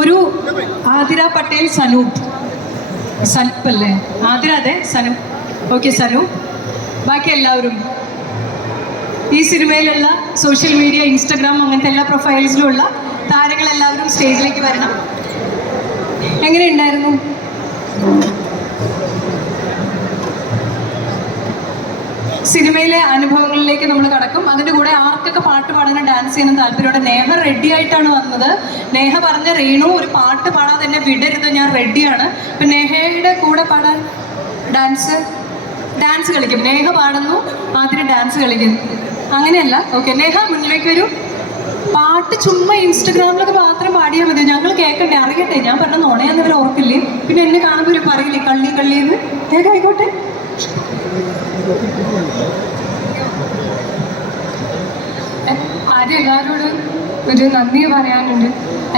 ഒരു ആതിര പട്ടേൽ സനൂപ് അല്ലേ ആതിര? അതെ, സനൂപ്. ഓക്കെ, സനൂപ്. ബാക്കി എല്ലാവരും ഈ സിനിമയിലുള്ള സോഷ്യൽ മീഡിയ, ഇൻസ്റ്റഗ്രാം അങ്ങനത്തെ എല്ലാ പ്രൊഫൈൽസിലുള്ള താരങ്ങളെല്ലാവരും സ്റ്റേജിലേക്ക് വരണം. എങ്ങനെയുണ്ടായിരുന്നു? സിനിമയിലെ അനുഭവങ്ങളിലേക്ക് നമ്മൾ കടക്കും. അതിൻ്റെ കൂടെ ആർക്കൊക്കെ പാട്ട് പാടാനും ഡാൻസ് ചെയ്യാനും താല്പര്യമുണ്ട്? നേഹ റെഡി ആയിട്ടാണ് വന്നത്. നേഹ പറഞ്ഞ റീണു ഒരു പാട്ട് പാടാൻ തന്നെ വിടരുത്, ഞാൻ റെഡിയാണ്. അപ്പം നേഹയുടെ കൂടെ പാടാൻ ഡാൻസ് കളിക്കും. നേഹ പാടുന്നു, അതിന് ഡാൻസ് കളിക്കും. അങ്ങനെയല്ല. ഓക്കെ, നേഹ മുന്നിലേക്ക് വരൂ. പാട്ട് ചുമ്മാ ഇൻസ്റ്റഗ്രാമിലൊക്കെ മാത്രം പാടിയാൽ മതി, ഞങ്ങൾ കേൾക്കണ്ടേ, അറിയട്ടെ. ഞാൻ പറഞ്ഞ നുണയാന്നവർ ഓർക്കില്ലേ? പിന്നെ എന്നെ കാണുമ്പോൾ ഒരു പറയില്ലേ കള്ളിന്ന്. നേഹ ആയിക്കോട്ടെ. ആദ്യം എല്ലാവരോടും ഒരു നന്ദി പറയാനുണ്ട്.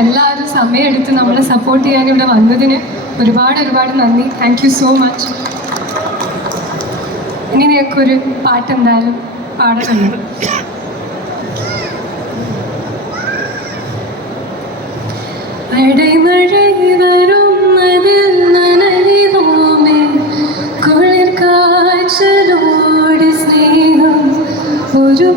എല്ലാവരും സമയമെടുത്ത് നമ്മളെ സപ്പോർട്ട് ചെയ്യാൻ ഇവിടെ വന്നതിന് ഒരുപാട് നന്ദി. Thank you so much. ഇനി നിങ്ങൾക്കൊരു പാട്ട് എന്തായാലും പാടുന്നുണ്ട്. അടൈമഴ വരുന്നതിൽ നനയുമേ കുളിർ കാഴ്ചലോട് സ്നേഹം ഒരു